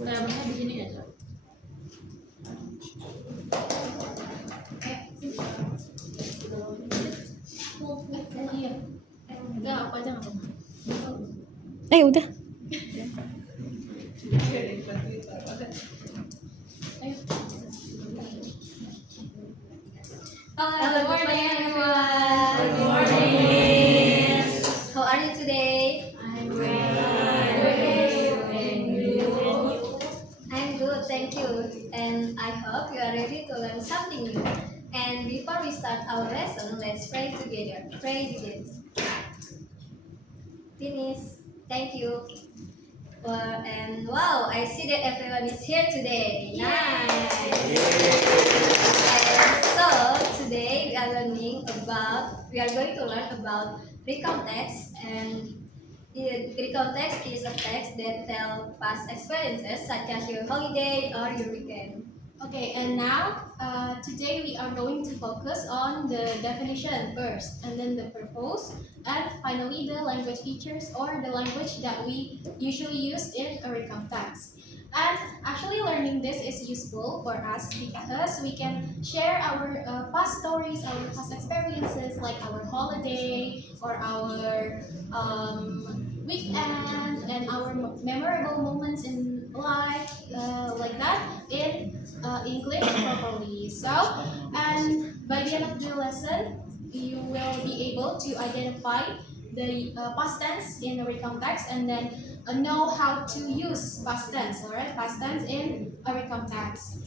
Namanya di sini aja. Enggak, apa aja nggak apa-apa. Udah. Hello, good morning everyone. Good morning. How are you today? I'm great. I'm good, thank you. And I hope you are ready to learn something new. And before we start our lesson, let's pray together. Pray together. Finish. Thank you. And wow, I see that everyone is here today. Nice. And so today we are going to learn about recount text, and recount text is a text that tell past experiences such as your holiday or your weekend. Okay, and now today we are going to focus on the definition first, and then the purpose, and finally the language features or the language that we usually use in a recount text. And actually learning this is useful for us because we can share our past stories, our past experiences like our holiday or our weekend and our memorable moments in life like that in English properly. So, and by the end of the lesson, you will be able to identify the past tense in a recount text and then know how to use past tense, alright? Past tense in a recount text.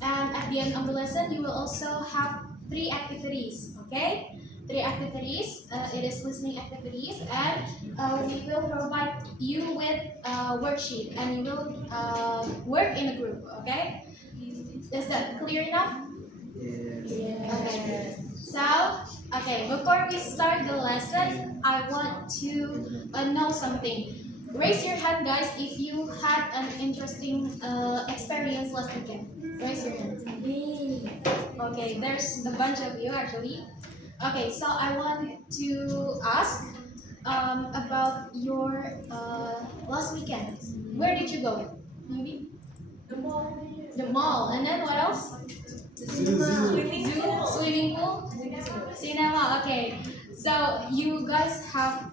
And at the end of the lesson, you will also have 3 activities, okay? 3 activities, it is listening activities, and we will provide you with a worksheet and you will work in a group, okay? Is that clear enough? Yeah. Okay. So, okay, before we start the lesson, I want to know something. Raise your hand, guys, if you had an interesting experience last weekend. Raise your hand. Okay, there's a bunch of you actually. Okay, so I want to ask about your last weekend. Where did you go? Maybe? The mall. And then what else? Swimming pool, cinema. Okay, so you guys have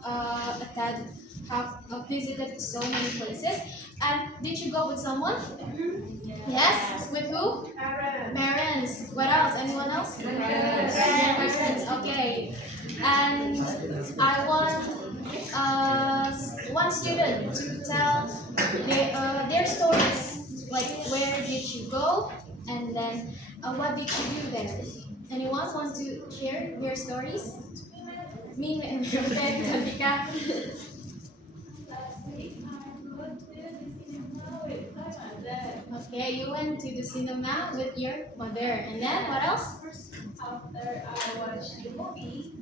visited so many places. And did you go with someone? Yes. With who? Parents. What else? Anyone else? Parents. Okay. And I want one student to tell their stories. Like where did you go, and then what did you do there? Anyone want to share their stories? Me, okay, Talitha. Okay, you went to the cinema with your mother, and then what else? After I watch the movie,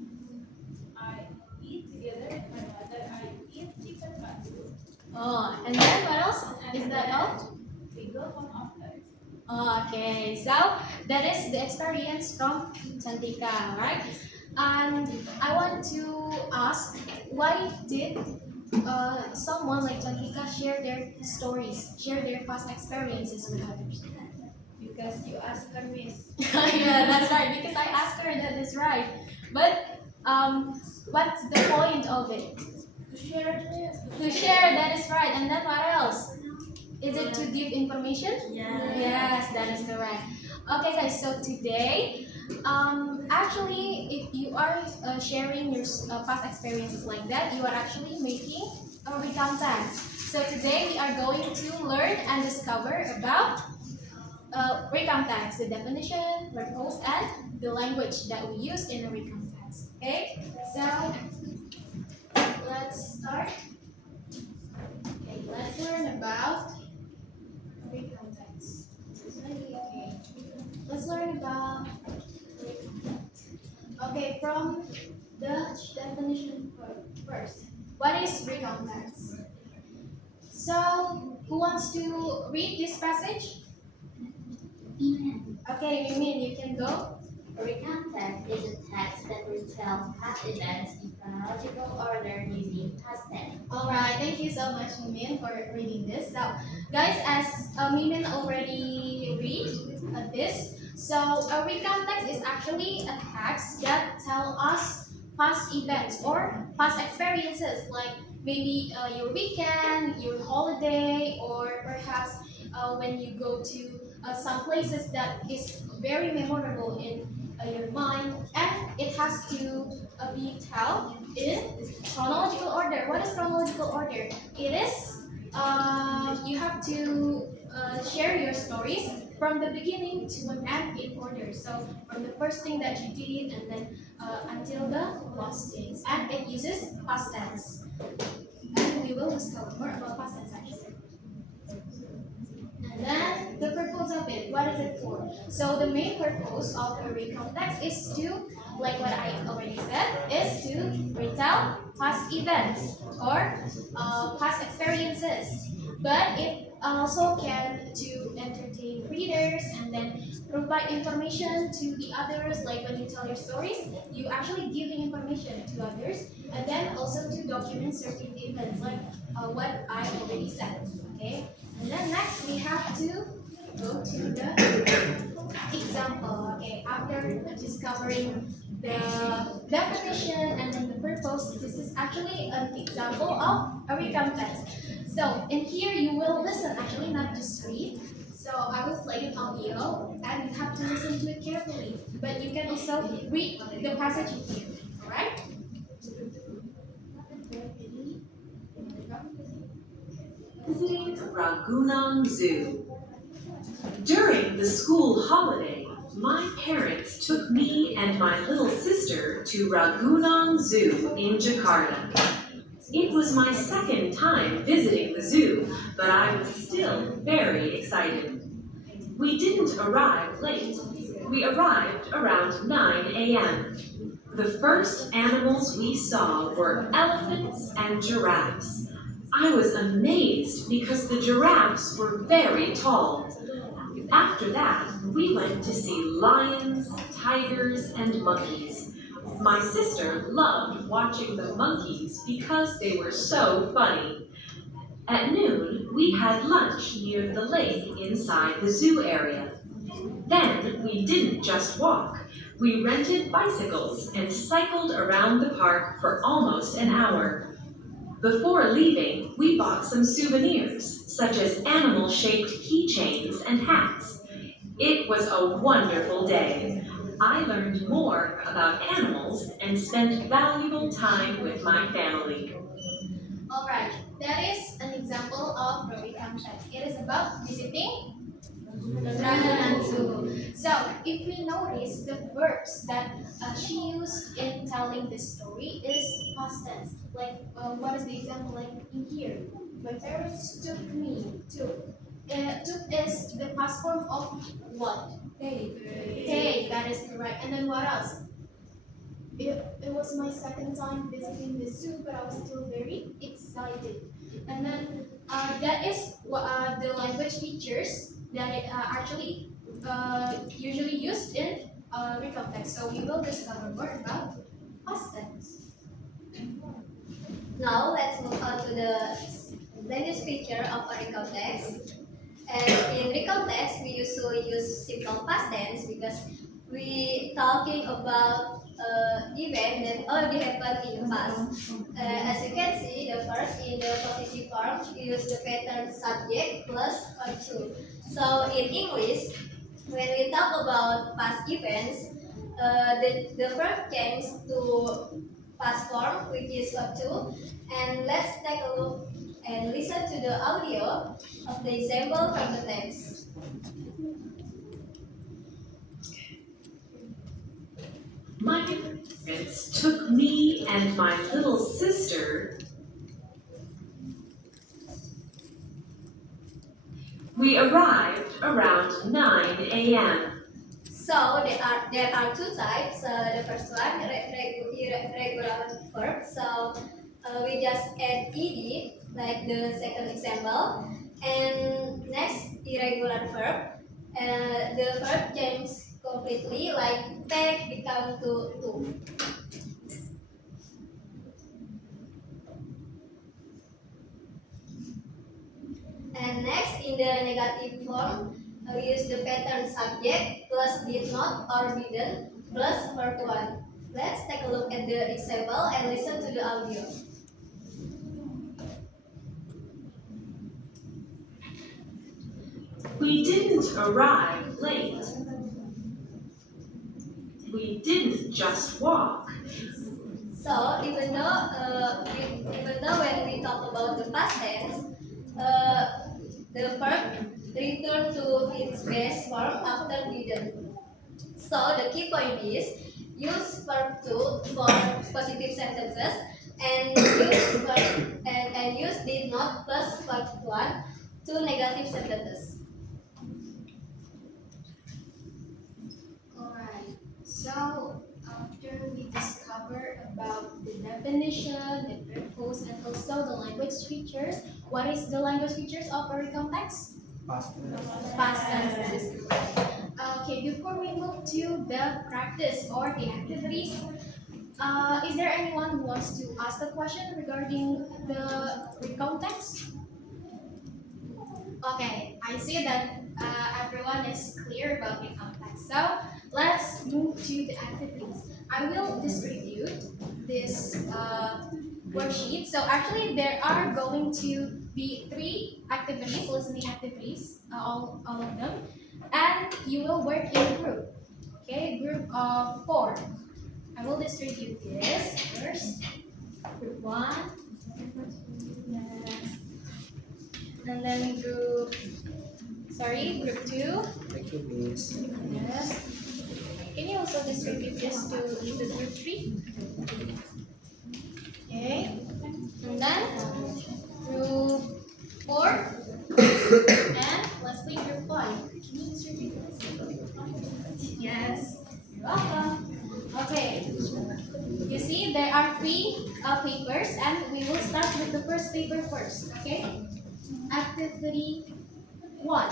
I eat together with my mother. I eat chicken patty. Oh, and then what else? Is that all? We go home after. Okay, so that is the experience from Chantika, right? And I want to ask, why did someone like Chantika share their stories, share their past experiences with others? Because you ask her, miss. Yeah, that's right. Because I asked her, that is right. But what's the point of it? To share this. To share, that is right. And then what else? Is it to give information? Yeah. Yes, that is correct. Okay, guys. So today, actually, if you are sharing your past experiences like that, you are actually making a recount text. So today we are going to learn and discover about recount text, the definition, purpose, and the language that we use in a recount text. Okay, so let's start. Okay, let's learn about recount text. Okay, let's learn about recount text. Okay, from the definition first. What is recount text? So, who wants to read this passage? Okay, Mimin, you can go. A recount text is a text that retells past events in chronological order using past tense. Alright, thank you so much, Mimin, for reading this. So, guys, as Mimin already read this, so a recount text is actually a text that tell us past events or past experiences, like maybe your weekend, your holiday, or perhaps when you go to some places that is very memorable in your mind, and it has to be told in chronological order. What is chronological order? It is you have to share your stories from the beginning to an end in order. So from the first thing that you did, and then until the last things, and it uses past tense. And we will discover more about past tense actually. And then the purpose of it, what is it for? So the main purpose of a recount text is to, like what I already said, is to retell past events or past experiences. But it also can to entertain readers and then provide information to the others. Like when you tell your stories, you actually giving information to others, and then also to document certain events, like what I already said. Okay. And then next we have to go to the example. Okay, after discovering the definition and then the purpose, this is actually an example of a recount text. So in here you will listen, actually not just read. So I will play an audio and you have to listen to it carefully. But you can also read the passage in here. Alright? Visiting Ragunan Zoo. During the school holiday, my parents took me and my little sister to Ragunan Zoo in Jakarta. It was my second time visiting the zoo, but I was still very excited. We didn't arrive late. We arrived around 9 a.m. The first animals we saw were elephants and giraffes. I was amazed because the giraffes were very tall. After that, we went to see lions, tigers, and monkeys. My sister loved watching the monkeys because they were so funny. At noon, we had lunch near the lake inside the zoo area. Then we didn't just walk. We rented bicycles and cycled around the park for almost an hour. Before leaving, we bought some souvenirs, such as animal-shaped keychains and hats. It was a wonderful day. I learned more about animals and spent valuable time with my family. Alright, that is an example of a recount text. It is about visiting Raganan Zoo. So, if we notice the verbs that she used in telling the story is past tense. Like, what is the example like in here? My parents took me to. Took is the past form of what? Take, that is correct. And then what else? It was my second time visiting the zoo, but I was still very excited. And then that is the language features that it actually usually used in recount text. So we will discover more about past tense. Now let's move on to the language feature of a recount text. And in recount text, we usually use simple past tense because we talking about event that already happened in the past. As you can see, the first in the positive form, we use the pattern subject plus verb to. So in English, when we talk about past events, the verb changes to past form, which is verb to. And let's take a look and listen to the audio of the example from the text. My parents took me and my little sister. We arrived around 9 a.m. So there are two types. The first one irregular verb. So we just add ed like the second example. And next irregular verb. The verb changes completely, like take become to two. And next, in the negative form, we use the pattern subject plus did not or didn't plus verb one. Let's take a look at the example and listen to the audio. We didn't arrive late. We didn't just walk. So even though when we talk about the past tense, the verb return to its base form after didn't. So the key point is use verb to for positive sentences and use did not plus verb one to negative sentences. Alright, so after we discover about the definition, the purpose, and also the language features, what is the language features of a context? Past tense, that is correct. Okay, before we move to the practice or the activities, is there anyone who wants to ask a question regarding the context? Okay, I see that everyone is clear about the context. So let's move to the activities. I will distribute this worksheet. So actually, there are going to be 3 activities, listening activities, all of them, and you will work in a group. Okay, group of 4. I will distribute this first. Group 1. And then group 2. Thank you, Miss. Yes. Can you also distribute this to the group 3? Okay. And then group 4. And lastly group 5. Can you distribute this? Yes. You're welcome. Okay. You see there are 3 papers and we will start with the first paper first. Okay? Activity 1.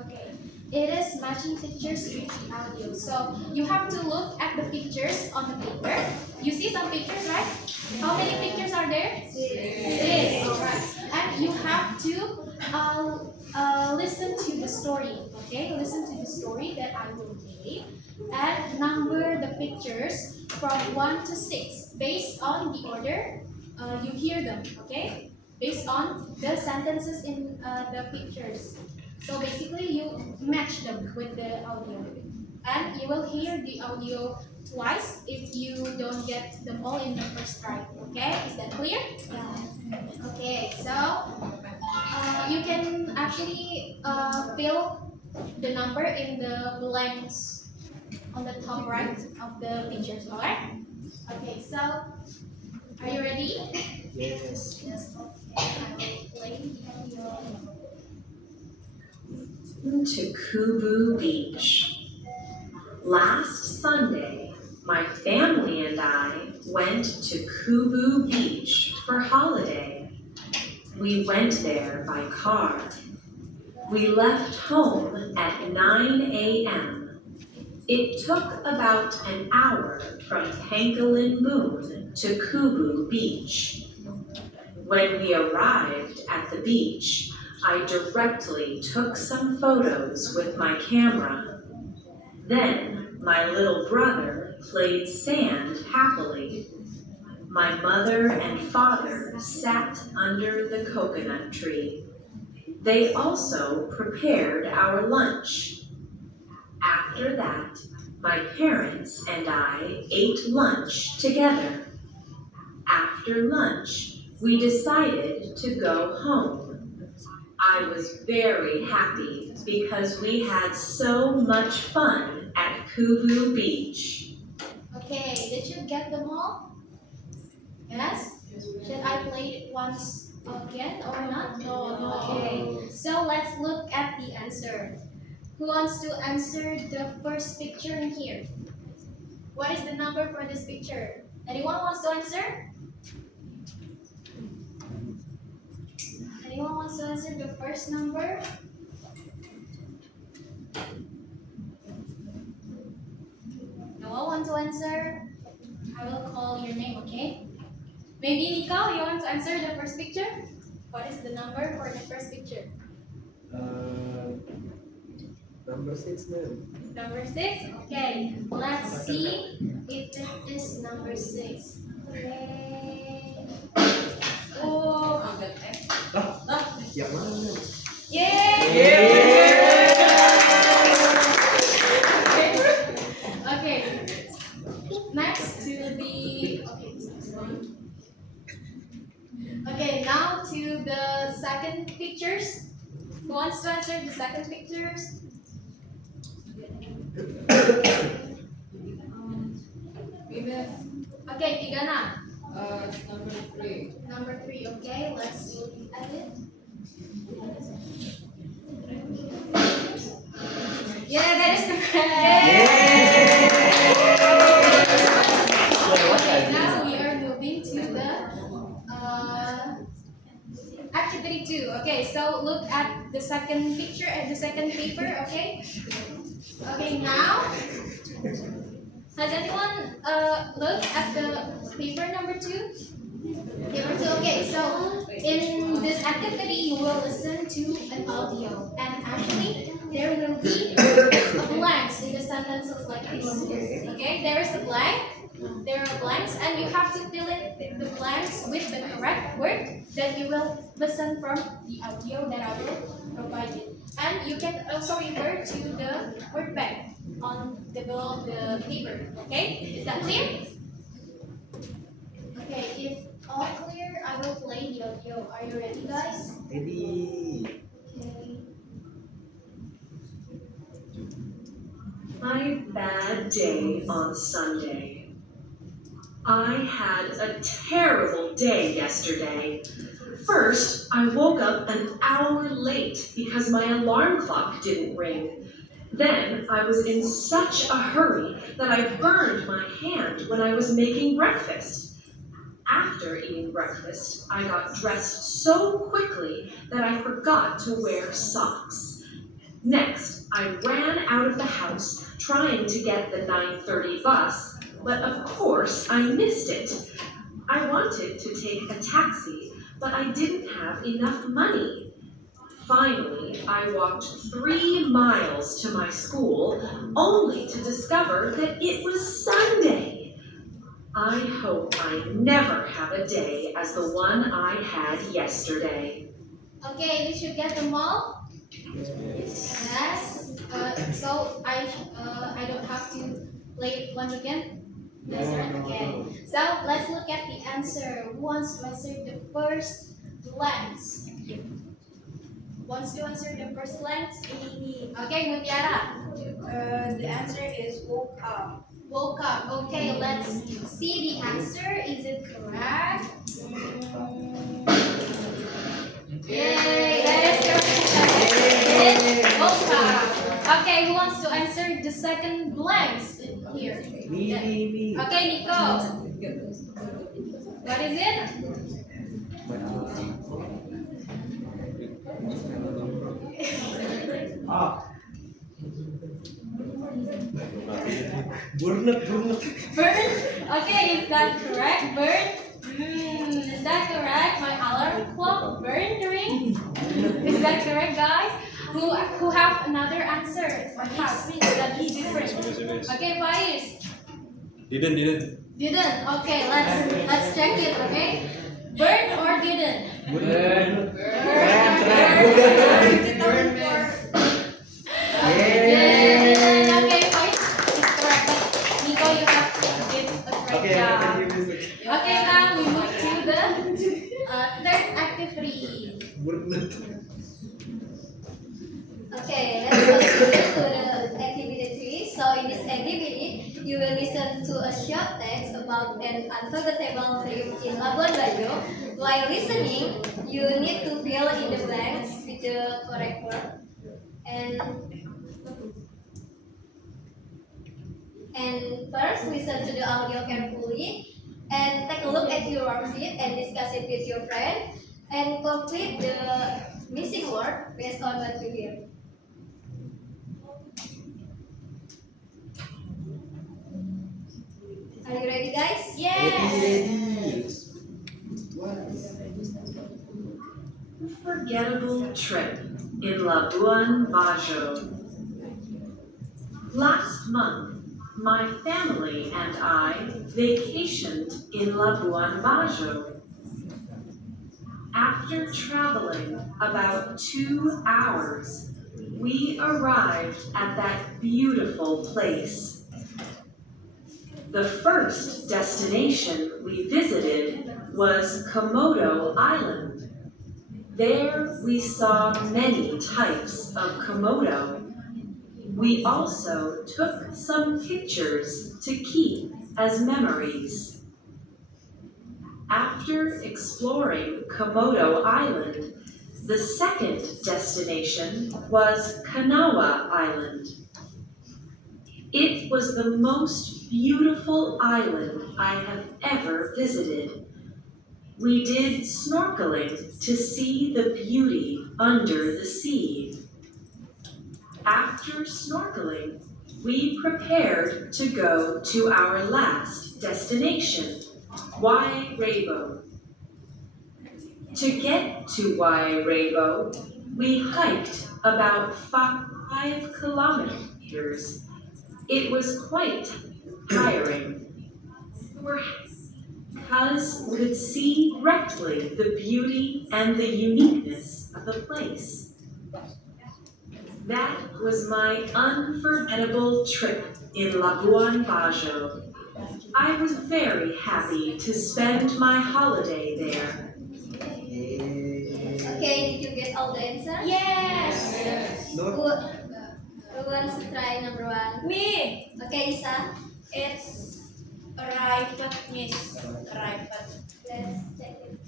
Okay. It is matching pictures with the audio. So you have to look at the pictures on the paper. You see some pictures, right? How many pictures are there? 6. Alright. And you have to listen to the story. Okay? Listen to the story that I will give. And number the pictures from 1 to 6 based on the order you hear them. Okay? Based on the sentences in the pictures. So basically you match them with the audio. And you will hear the audio twice if you don't get them all in the first try. Okay, is that clear? Yeah. Okay, so you can actually fill the number in the blanks on the top right of the pictures, alright? Okay, so are you ready? Yes. Yes, okay. I will play the audio. To Kubu Beach. Last Sunday, my family and I went to Kubu Beach for holiday. We went there by car. We left home at 9 a.m. It took about an hour from Pangolin Moon to Kubu Beach. When we arrived at the beach, I directly took some photos with my camera. Then my little brother played sand happily. My mother and father sat under the coconut tree. They also prepared our lunch. After that, my parents and I ate lunch together. After lunch, we decided to go home. I was very happy because we had so much fun at Kubu Beach. Okay, did you get them all? Yes? Should I play it once again or not? No. Okay, so let's look at the answer. Who wants to answer the first picture in here? What is the number for this picture? Anyone wants to answer? Anyone wants to answer the first number? all want to answer, I will call your name, okay? Maybe Nico, you want to answer the first picture? What is the number for the first picture? Number 6, ma'am. Number 6? Okay, let's see if it is number 6. Okay. Oh, Yang mana, ma'am? yay! Okay, next to the, okay, this next one. Okay, now to the second pictures. Who wants to answer the second pictures? Okay, Tigana. Number 3. Number 3, okay, let's look at it. Yeah, that is correct. Okay, now we are moving to the activity 2. Okay, so look at the second picture and the second paper, okay? Okay, now, has anyone looked at the paper number 2? Paper 2, okay, so in this activity you will listen to an audio and actually there will be a blanks in the sentences like this. Okay, there is a blank, there are blanks and you have to fill in the blanks with the correct word that you will listen from the audio that I will provide you. And you can also refer to the word bank on the below of the paper. Okay, is that clear? Okay, if all clear, I will play the audio. Are you ready, guys? Ready. Okay. My bad day on Sunday. I had a terrible day yesterday. First, I woke up an hour late because my alarm clock didn't ring. Then I was in such a hurry that I burned my hand when I was making breakfast. After eating breakfast, I got dressed so quickly that I forgot to wear socks. Next, I ran out of the house trying to get the 9:30 bus, but of course I missed it. I wanted to take a taxi, but I didn't have enough money. Finally, I walked 3 miles to my school, only to discover that it was Sunday. I hope I never have a day as the one I had yesterday. Okay, we should get them all. Yes. So I don't have to play it once again. Yes, right? Okay. So let's look at the answer. Who wants to answer the first blanks? Wants to answer the first blanks? Okay, Mutiara. The answer is woke up. Woke up. Okay, let's see the answer. Is it correct? Yay, that is correct. It's woke up. Okay, who wants to answer the second blanks here? Me. Okay, Nico. What is it? Burnet. Burn? Okay, is that correct? Burn? Is that correct? My alarm clock burned the ring? Is that correct, guys? Who have another answer? Perhaps that is different. Okay, Faiz. Didn't. Didn't. Okay, let's check it. Okay, burn or didn't? Burnet. Burn. Yay! Okay, Faiz is correct. But Nico, you have to give a correct job. Okay, now we move to the third activity. Burnet. Okay, let's go to the activity 3. So in this activity, you will listen to a short text about an unforgettable trip in Labuan Bajo. While listening, you need to fill in the blanks with the correct word. And first, listen to the audio carefully and take a look at your worksheet and discuss it with your friend and complete the missing word based on what you hear. Yes. Unforgettable trip in Labuan Bajo. Last month, my family and I vacationed in Labuan Bajo. After traveling about 2 hours, we arrived at that beautiful place. The first destination we visited was Komodo Island. There we saw many types of Komodo. We also took some pictures to keep as memories. After exploring Komodo Island, the second destination was Kanawa Island. It was the most beautiful island I have ever visited. We did snorkeling to see the beauty under the sea. After snorkeling, we prepared to go to our last destination, Qhairunissa. To get to Qhairunissa, we hiked about 5 kilometers. It was quite tiring. Because we could see directly the beauty and the uniqueness of the place. That was my unforgettable trip in Labuan Bajo. I was very happy to spend my holiday there. Okay, did you get all the answers? Yes. Who wants to try number 1? Me. Okay, Isa. It's arrived, miss. Arrived. Let's check it.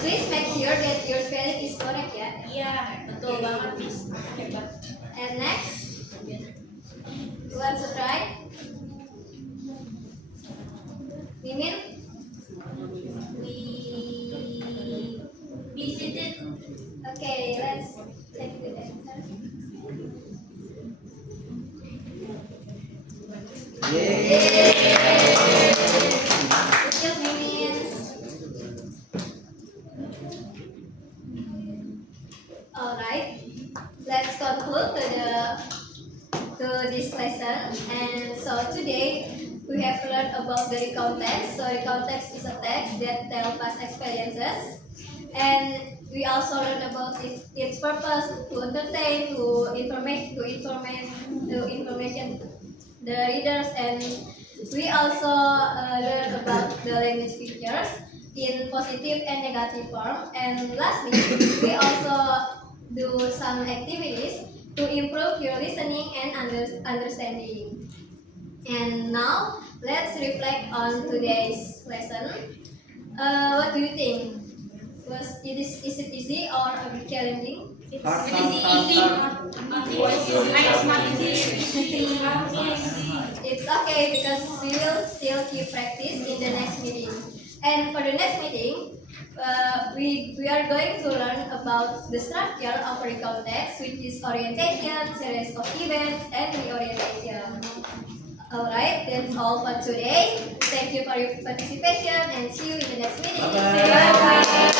Please make sure that your spelling is correct ya. Iya, betul banget, miss. Hebat. And next, who wants to try? Mimin? We visited. Okay, let's check the answer. Good job, Mimin. Alright, let's conclude to this lesson. And so today we have learned about the recount text. So recount text is a text that tells past experiences. And we also learned about its purpose to entertain, to information the readers, and we also learned about the language features in positive and negative form. And lastly, we also do some activities to improve your listening and understanding. And now let's reflect on today's lesson. What do you think? Is it easy or a bit challenging? It's easy. It's okay because we will still keep practice in the next meeting. And for the next meeting, we are going to learn about the structure of recount text, which is orientation, series of events, and reorientation. Alright, that's all for today. Thank you for your participation and see you in the next meeting. Bye-bye. Bye-bye.